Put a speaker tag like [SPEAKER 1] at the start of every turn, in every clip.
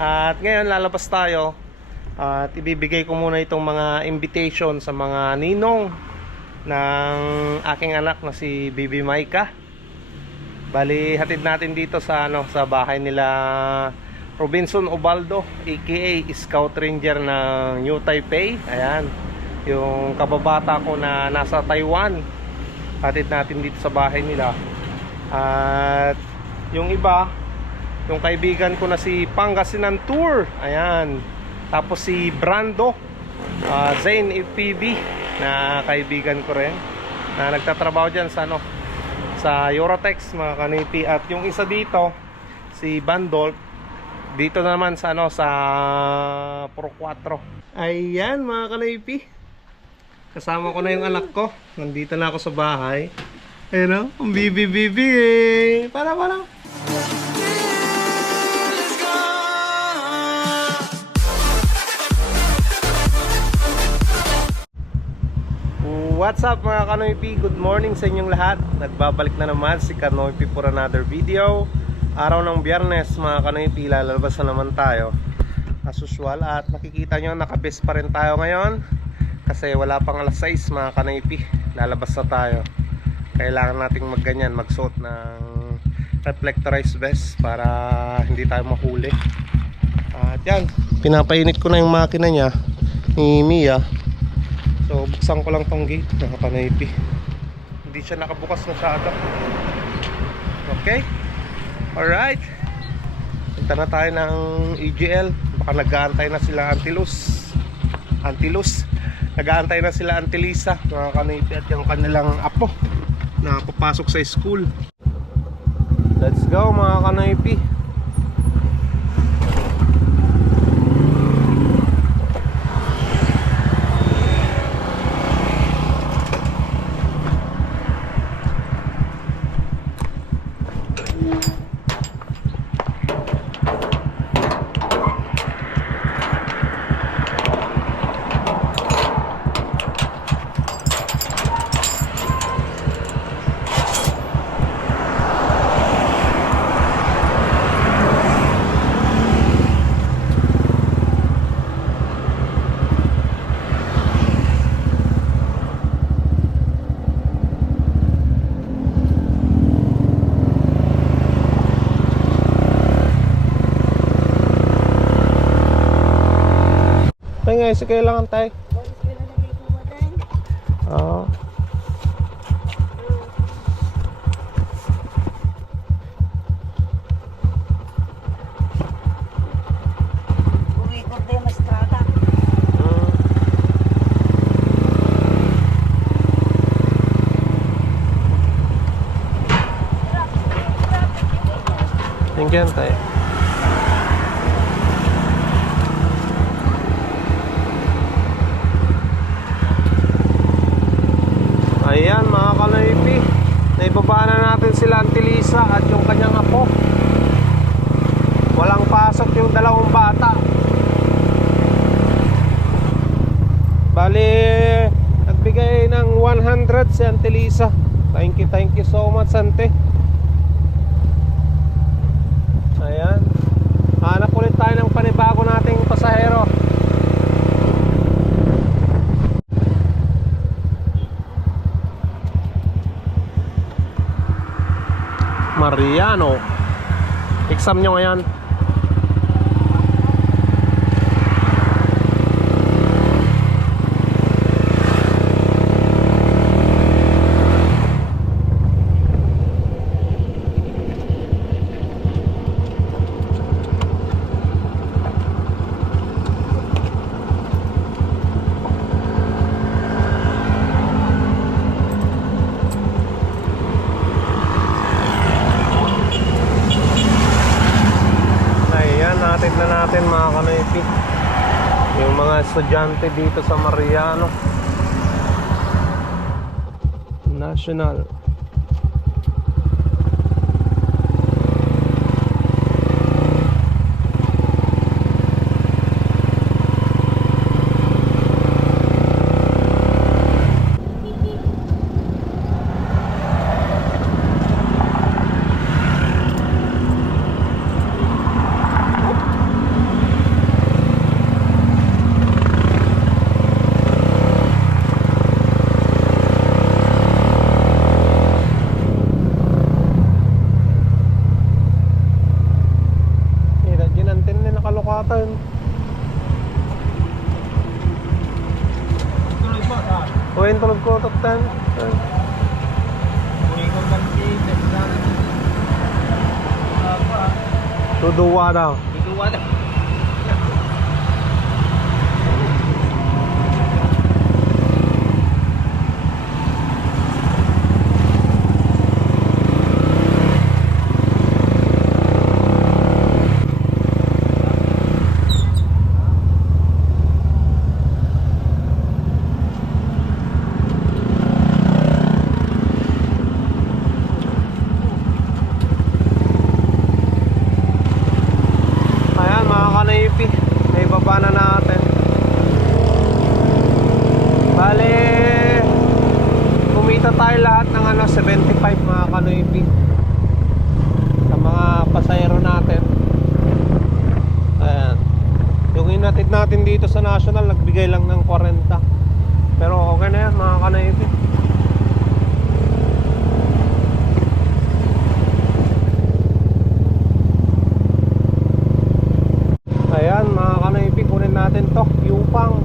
[SPEAKER 1] At ngayon lalabas tayo at ibibigay ko muna itong mga invitation sa mga ninong ng aking anak na si Bibi Maika. Bali hatid natin dito sa ano sa bahay nila Robinson Obaldo aka Scout Ranger ng New Taipei. Ayan. Yung kababata ko na nasa Taiwan. Hatid natin dito sa bahay nila. At yung iba, yung kaibigan ko na si Pangasinan Tour. Ayan. Tapos si Brando uh, Zane FPV na kaibigan ko rin na nagtatrabaho dyan sa ano sa Eurotex mga kanipi at yung isa dito si Bandol dito naman sa ano sa Pro 4 ayan mga kanipi kasama ko na yung anak ko nandito na ako sa bahay ayun o ang bibi bibi eh. para para What's up mga Kanoypi? Good morning sa inyong lahat. Nagbabalik na naman si Kanoypi for another video. Araw ng biyernes mga Kanoypi Lalabas na naman tayo. As usual At nakikita nyo nakabes pa rin tayo ngayon. Kasi wala pang alas 6 mga Kanoypi Lalabas na tayo. Kailangan nating magganyan Magsuot ng reflectorized vest Para hindi tayo mahuli. At yan Pinapainit ko na yung makina niya Ni Mia So buksan ko lang tong gate. Nakapanaypi. Hindi siya nakabukas masyado. Okay. Alright. Punta na tayo ng EGL Baka nag-aantay na sila Antilus Antilus Nag-aantay na sila Antilisa Mga kanaypi at yung kanilang apo Na papasok sa school. Let's go mga kanaypi Isa kailangan tayo Ayan mga kanaypi Naibaba na natin sila Antilisa at yung kanyang apo. Walang pasok yung dalawang bata. Bali Nagbigay ng 100 si Antilisa Thank you, thank you so much Ante Ayan. Hanap ulit tayo ng panibago nating pasahero Mariano. Exam nyo ngayon estudyante dito sa Mariano. National ar dito sa National, nagbigay lang ng 40. Pero okay na yan mga kanaypi. Ayan mga kunin natin to, Yupang.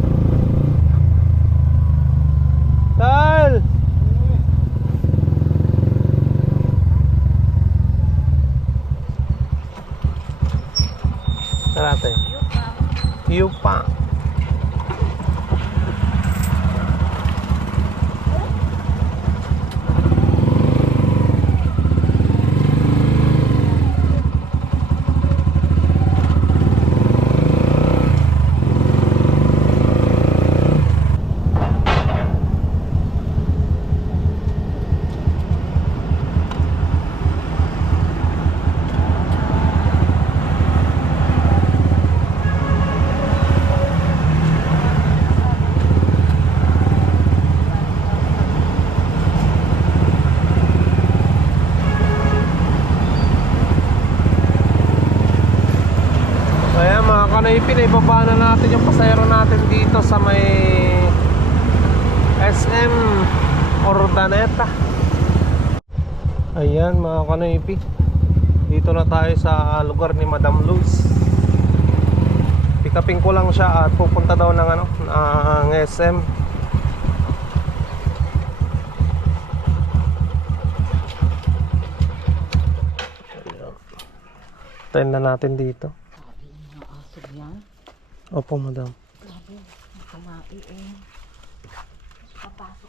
[SPEAKER 1] Tal! Sarate. Yupang. Ayan mga kanaypin, ibaba na natin yung pasayro natin dito sa may SM Ordaneta. Ayan mga kanaypi, dito na tayo sa lugar ni Madam Luz. Pikapin ko lang siya at pupunta daw ng ano, ng SM. Tayo na natin dito. Opo, madam.
[SPEAKER 2] Grabe, kumain eh. Papasok ka sa loob.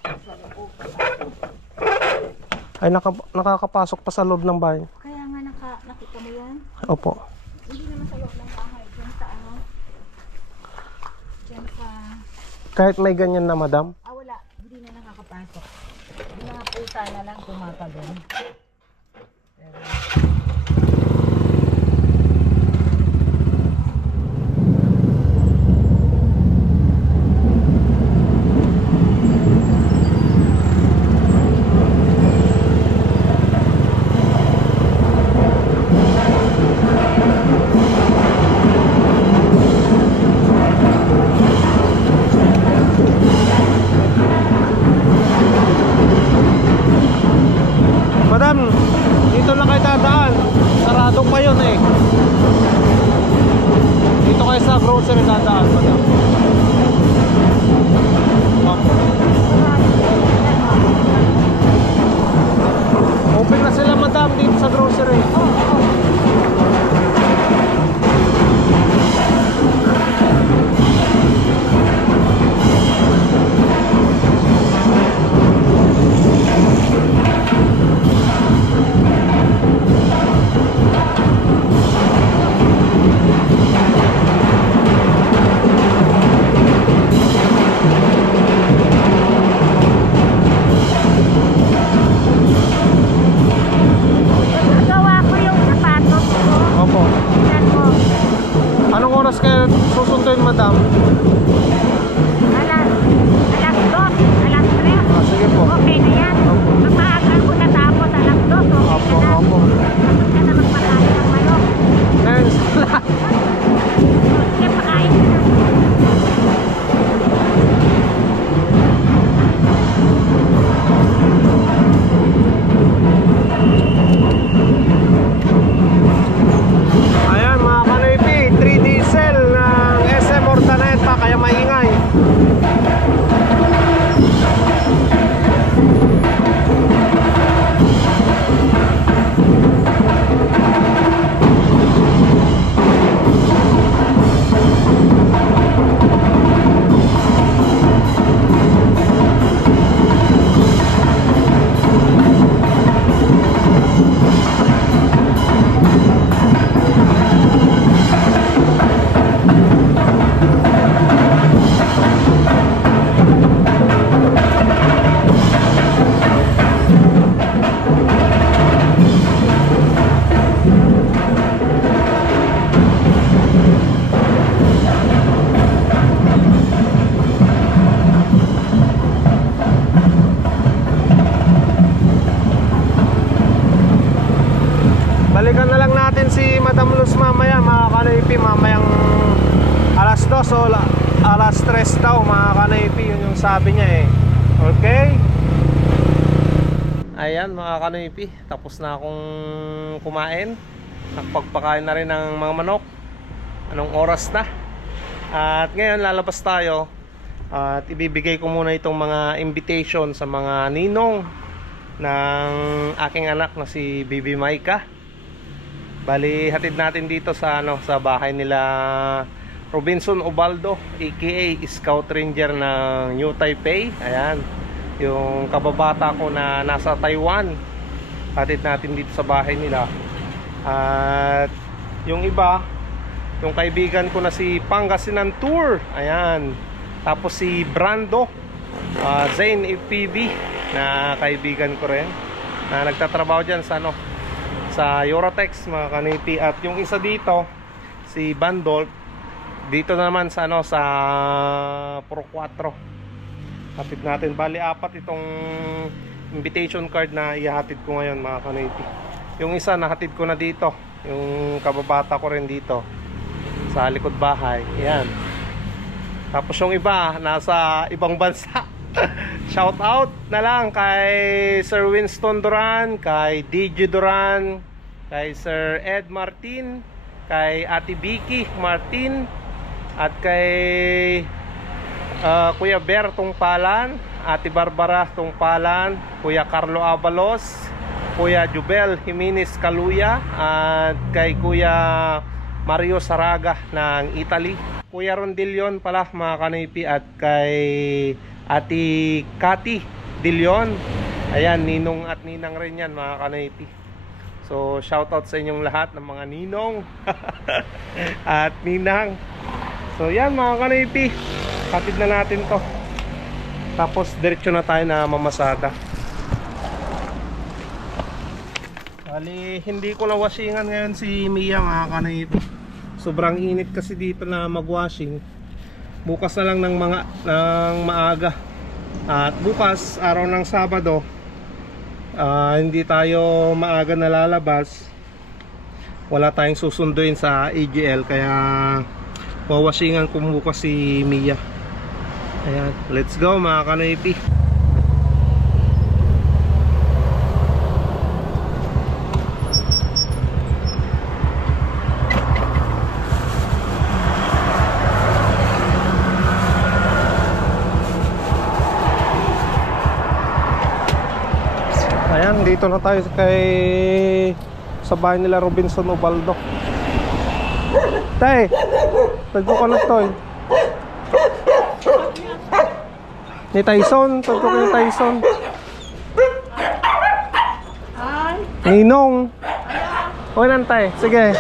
[SPEAKER 1] Ay, naka, nakakapasok pa sa loob ng bahay.
[SPEAKER 2] Kaya nga naka, nakita mo yan?
[SPEAKER 1] Opo.
[SPEAKER 2] Hindi naman sa loob ng bahay. Diyan sa ano? Diyan sa...
[SPEAKER 1] Kahit may ganyan na, madam.
[SPEAKER 2] Ah, wala. Hindi na nakakapasok. Yung mga pusa na lang tumatagal.
[SPEAKER 1] Sabi niya eh. Okay? Ayan mga kanipi tapos na akong kumain. Nakapagpakain na rin ng mga manok. Anong oras na? At ngayon lalabas tayo. At ibibigay ko muna itong mga invitation sa mga ninong ng aking anak na si Bibi Maika. Bali, hatid natin dito sa ano sa bahay nila Robinson Obaldo aka Scout Ranger ng New Taipei. Ayan. Yung kababata ko na nasa Taiwan. Hatid natin dito sa bahay nila. At yung iba, yung kaibigan ko na si Pangasinan Tour. Ayan. Tapos si Brando uh, Zane FPV na kaibigan ko rin na nagtatrabaho dyan sa ano sa Eurotex mga kanipi at yung isa dito si Bandol dito naman sa ano sa Pro 4 hatid natin. Bali apat itong invitation card na ihahatid ko ngayon mga kanipi yung isa nahatid ko na dito. Yung kababata ko rin dito. Sa likod bahay. Yan. Tapos yung iba nasa ibang bansa. Shout out na lang kay Sir Winston Duran, kay DJ Duran, kay Sir Ed Martin, kay Ate Vicky Martin, at kay ah, Kuya Ber Tungpalan, Ate Barbara Tungpalan, Kuya Carlo Avalos, Kuya Jubel Jimenez Kaluya, at kay Kuya Mario Saraga ng Italy. Kuya Rondilyon pala mga kanipi at kay Ati Kati Dilion. Ayan, ninong at ninang rin yan mga kanipi. So, shoutout sa inyong lahat ng mga ninong at ninang. So, yan mga kanipi. Hatid na natin to. Tapos, diretso na tayo na mamasada. Bali, hindi ko na washingan ngayon si Mia mga kanipi. Sobrang init kasi dito na magwashing. Bukas na lang ng mga ng maaga. At bukas, araw ng Sabado, ah, hindi tayo maaga nalalabas. Wala tayong susunduin sa AGL kaya wawashingan ko bukas si Mia. Ayan, let's go mga kanipi. Ayan, dito na tayo kay sa bahay nila Robinson Ubaldo. Tay, tagpo ka na to eh. Ni Tyson, tagpo ka ni Tyson. Ninong. Okay lang tay, sige.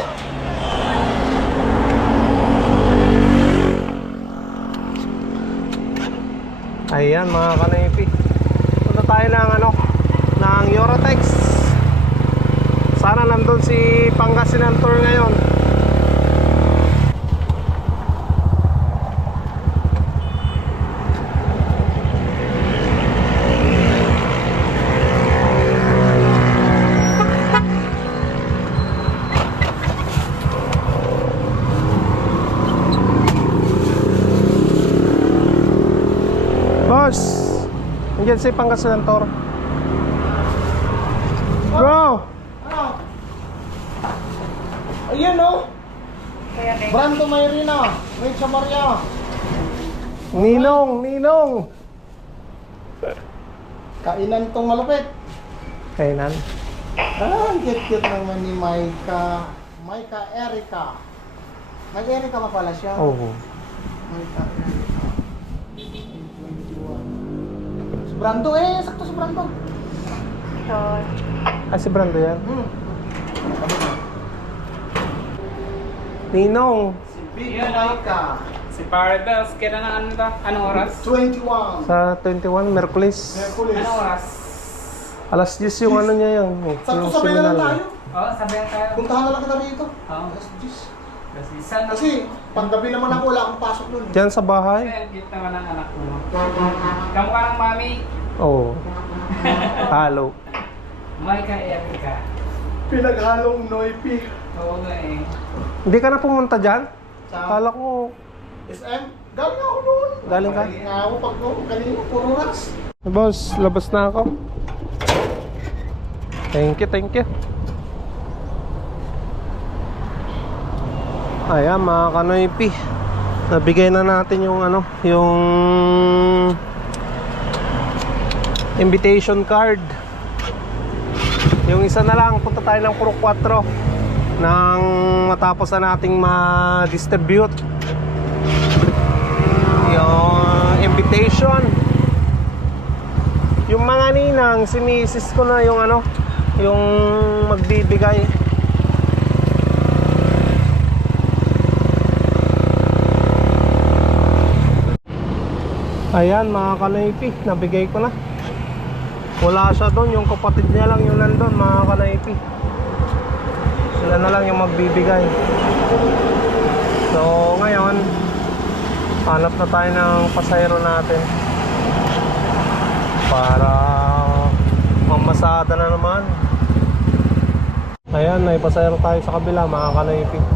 [SPEAKER 1] Ayan mga kanipi. Punta tayo ng ano, ng Eurotex. Sana nandun si Pangasinan Tour ngayon. Boss, nandiyan si Pangasinan Tour. Bro! Ayan oh!
[SPEAKER 3] Brando Mayrina, Rachel Maria.
[SPEAKER 1] Ninong, Ninong!
[SPEAKER 3] Kainan tong malupit.
[SPEAKER 1] Kainan.
[SPEAKER 3] Ah, ang cute-cute naman ni Maika. Maika Erika. May Erika pa pala siya.
[SPEAKER 1] Oh.
[SPEAKER 3] Maika Erika. 21. Si Brando eh, sakto si Brando.
[SPEAKER 1] Ah, si Brando yan.
[SPEAKER 3] Hmm.
[SPEAKER 1] Ninong,
[SPEAKER 3] Si Big Maika.
[SPEAKER 4] Si Paradise, kailan na ano ba? Anong oras?
[SPEAKER 3] 21.
[SPEAKER 1] sa 21, Merkulis.
[SPEAKER 3] Merkulis.
[SPEAKER 4] Anong oras?
[SPEAKER 1] Alas 10 yung ano niya.
[SPEAKER 3] Sakto
[SPEAKER 1] Yung
[SPEAKER 3] sabay na lang
[SPEAKER 1] seminar.
[SPEAKER 3] tayo.
[SPEAKER 4] Oo, sabihan tayo.
[SPEAKER 3] Puntahan na lang kita rito.
[SPEAKER 4] Oo.
[SPEAKER 3] Alas 10.
[SPEAKER 4] Kasi sana...
[SPEAKER 3] Kasi panggabi naman ako, wala akong pasok nun. eh.
[SPEAKER 1] Diyan sa bahay.
[SPEAKER 4] Ay, cute naman ang anak mo. Kamukha ng mami.
[SPEAKER 1] Oo. Oh. Halo.
[SPEAKER 4] Micah Erica.
[SPEAKER 3] Pinaghalong noipi.
[SPEAKER 4] Oo nga eh.
[SPEAKER 1] Hindi ka na pumunta dyan?
[SPEAKER 3] Sa
[SPEAKER 1] Kala ko
[SPEAKER 3] SM? Galing ako doon.
[SPEAKER 1] Galing ka?
[SPEAKER 3] Galing ako pag doon. Kanina, puro ras.
[SPEAKER 1] Boss, labas na ako. Thank you, thank you. Ayan mga kanoypi. Nabigay na natin yung ano, yung invitation card. Yung isa na lang, punta tayo ng Puro 4 nang matapos na nating ma-distribute yung invitation. Yung mga ninang, si misis ko na yung ano, yung magbibigay. Ayan mga kanaypi, nabigay ko na. Wala siya doon, yung kapatid niya lang yung nandun mga kanaypi. Sila na lang yung magbibigay. So ngayon, hanap na tayo ng pasayro natin para mamasada na naman ayan may pasayro tayo sa kabila mga kanaypi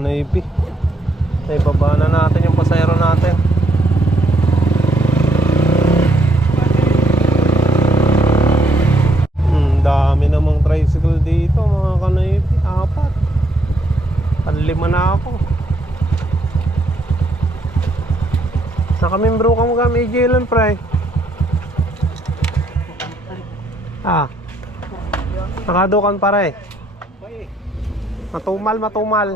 [SPEAKER 1] ayan mga kanaypi naibaba na natin yung pasayro natin. Hmm, dami namang tricycle dito mga kanaypi apat. Panlima na ako. Nakamimbro ka mo kami Jalen pre? Ah. Nakadukan pare. Matumal matumal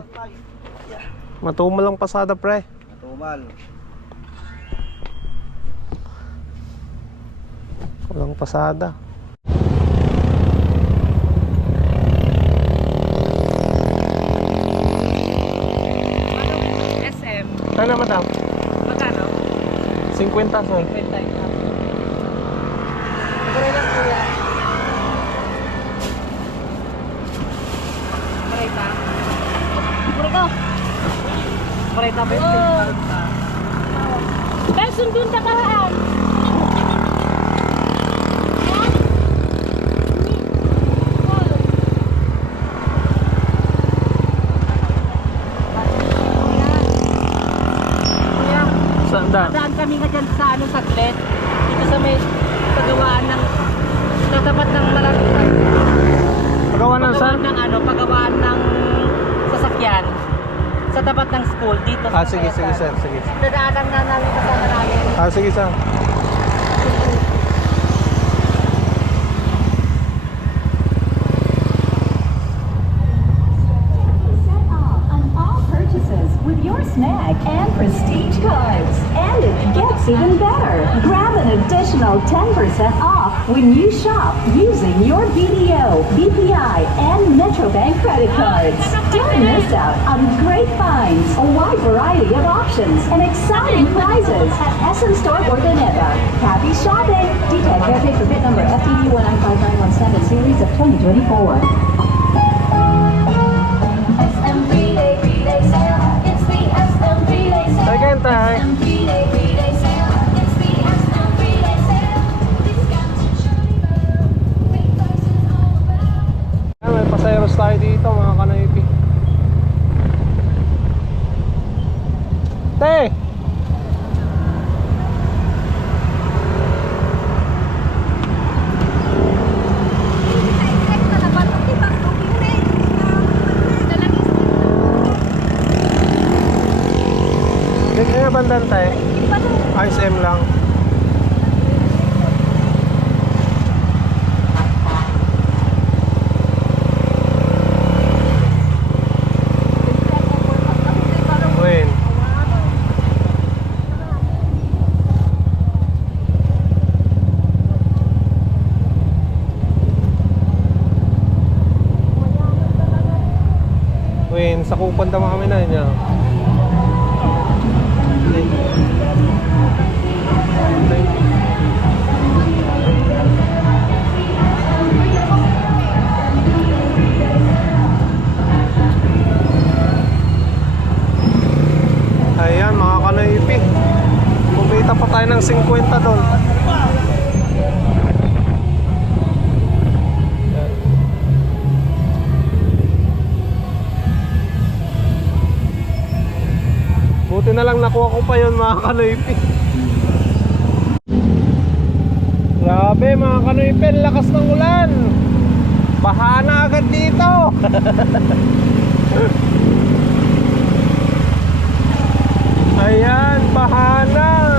[SPEAKER 1] matumal ang pasada pre
[SPEAKER 3] Tumal.
[SPEAKER 1] walang pasada
[SPEAKER 4] SM,
[SPEAKER 1] ano madam?
[SPEAKER 4] magkano?
[SPEAKER 1] 50 sir
[SPEAKER 4] 20 na. Pare lang kuya. Pare ka? Pare ka? Pare ka ba yun?
[SPEAKER 2] Dahil sundun sa paraan.
[SPEAKER 1] Saan da?
[SPEAKER 4] daan kami nga dyan sa ano saglit. Dito sa may pagawaan ng sa tapat ng malalaki.
[SPEAKER 1] pagawa ng saan?
[SPEAKER 4] Pagawaan ng ano, pagawaan ng sasakyan. Sa tapat ng school dito sa
[SPEAKER 1] ah sige sige sir. Sige.
[SPEAKER 4] Dadaanan na namin kasama namin.
[SPEAKER 1] ah sige sir
[SPEAKER 5] when you shop using your BDO, BPI, and Metrobank credit cards. Don't miss out on great finds, a wide variety of options, and exciting prizes at SM Store Borgoneta. Happy shopping! Detail verified bit number FTD 195917 series of 2024.
[SPEAKER 1] Pasayros tayo dito mga kanaypi te Hindi nga bandan tayo. ISM lang. Pen, sakupan daw kami na. Kanoypi. Grabe mga kanoypi, ang lakas ng ulan. Baha na agad dito. Ayan, baha na.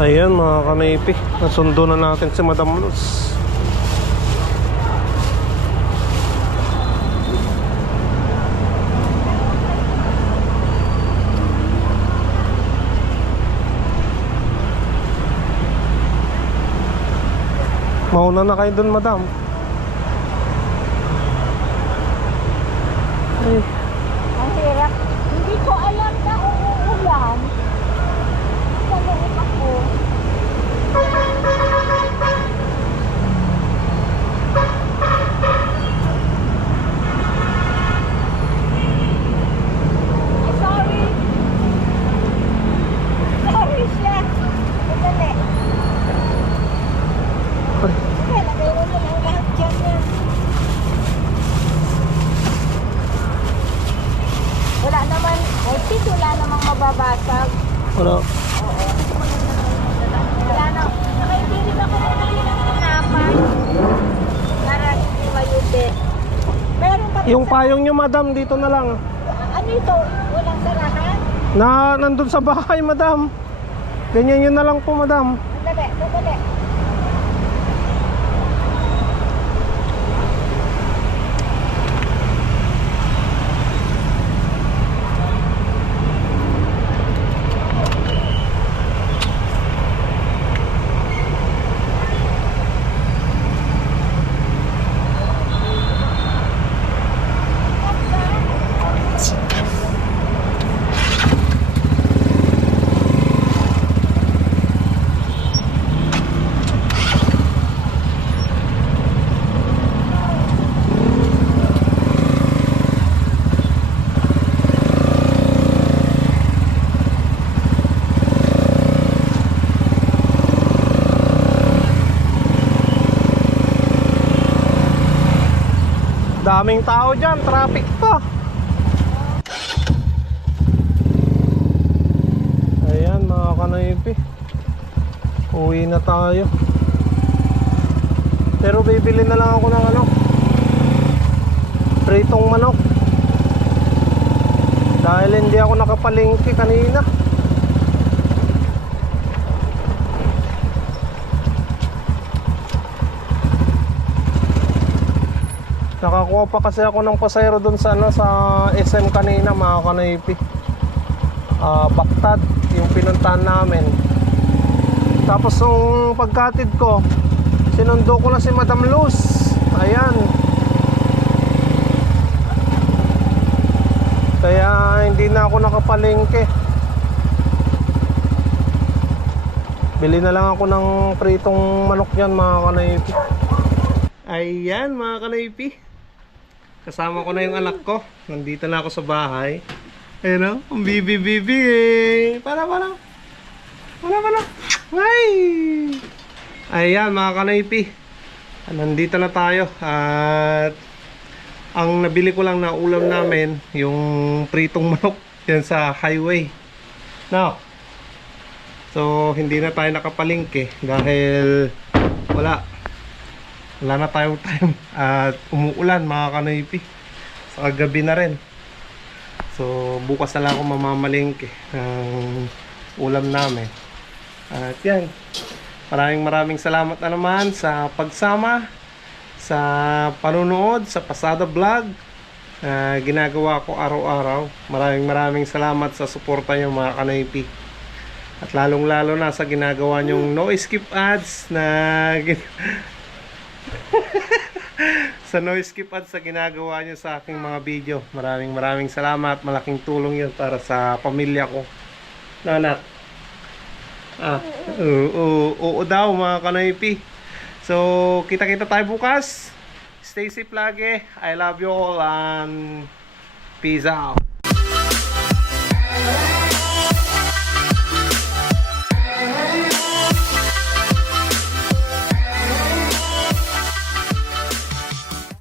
[SPEAKER 1] Ayan mga kanaypi, nasundo na natin si Madam Luz. Mauna na kayo dun, Madam. Ay,
[SPEAKER 2] Ang hirap. Hindi ko alam na umuulan. Sa loob ako. Ay, sorry. Sorry siya. Madali. Sige, lagay mo na lang lahat dyan yan. Wala naman, eh, sis, wala namang mababasag.
[SPEAKER 1] wala.
[SPEAKER 2] Wala na. Nakaitirin ako na lang ng tinapan. Para hindi mayubi. Meron pa
[SPEAKER 1] Yung payong nyo, Madam, dito na lang.
[SPEAKER 2] Ano ito? Walang sarahan?
[SPEAKER 1] Na, nandun sa bahay, Madam. Ganyan yun na lang po, Madam.
[SPEAKER 2] Sandali, sandali.
[SPEAKER 1] Daming tao dyan, traffic pa. Ayan mga kanaypi. Uwi na tayo. Pero bibili na lang ako ng ano. Pritong manok. Dahil hindi ako nakapalingki kanina. Nakakuha pa kasi ako ng pasayro doon sa ano sa SM kanina mga kanaypi. Ah, Baktad yung pinuntahan namin. Tapos nung pagkatid ko, sinundo ko na si Madam Luz. Ayan. Kaya hindi na ako nakapalengke. Bili na lang ako ng pritong manok yan mga kanaypi. Ayan mga kanaypi. Kasama ko na yung anak ko. Nandito na ako sa bahay. Ayun o, ang bibi-bibi eh. Para, para. Para, para. Ay! Ayan mga kanaypi. Nandito na tayo. At ang nabili ko lang na ulam namin, yung pritong manok yan sa highway. Now, so hindi na tayo nakapalingke dahil wala wala na tayong time. At umuulan mga kanaypi. Sa gabi na rin. So bukas na lang ako mamamalingke ng ulam namin. At yan. Maraming maraming salamat na naman sa pagsama sa panunood sa Pasada Vlog na ginagawa ko araw-araw. Maraming maraming salamat sa suporta niyo mga kanoypi. At lalong lalo na sa ginagawa niyong no skip ads na sa no skip sa ginagawa niyo sa aking mga video. Maraming maraming salamat. Malaking tulong 'yun para sa pamilya ko. Na anak. Ah, oo, oo, oo daw mga kanoypi. So, kita-kita tayo bukas. Stay safe lagi. I love you all and peace out.